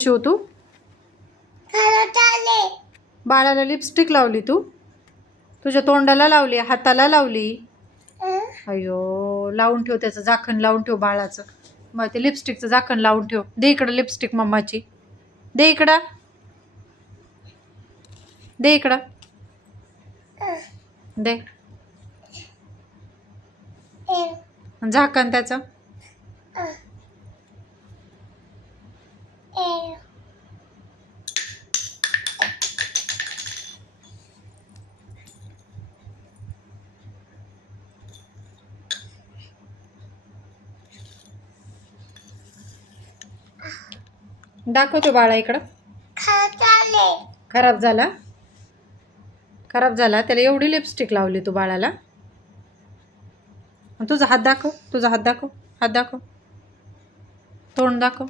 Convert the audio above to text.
शिव तू बाळाला लिपस्टिक लावली तू? तुझ्या तोंडाला लावली, हाताला लावली? अयो, लावून ठेव, त्याचं झाकण लावून ठेव बाळाचं. मग ते लिपस्टिकचं झाकण लावून ठेव. दे इकडं लिपस्टिक मम्माची. दे इकडं, दे इकडं, दे झाकण त्याचं. दाखवतो बाळा इकडं. खराब झाला, खराब झाला. त्याला एवढी लिपस्टिक लावली तू बाळाला. तुझा हात दाखव, तुझा हात दाखव, हात दाखव, तोंड दाखव.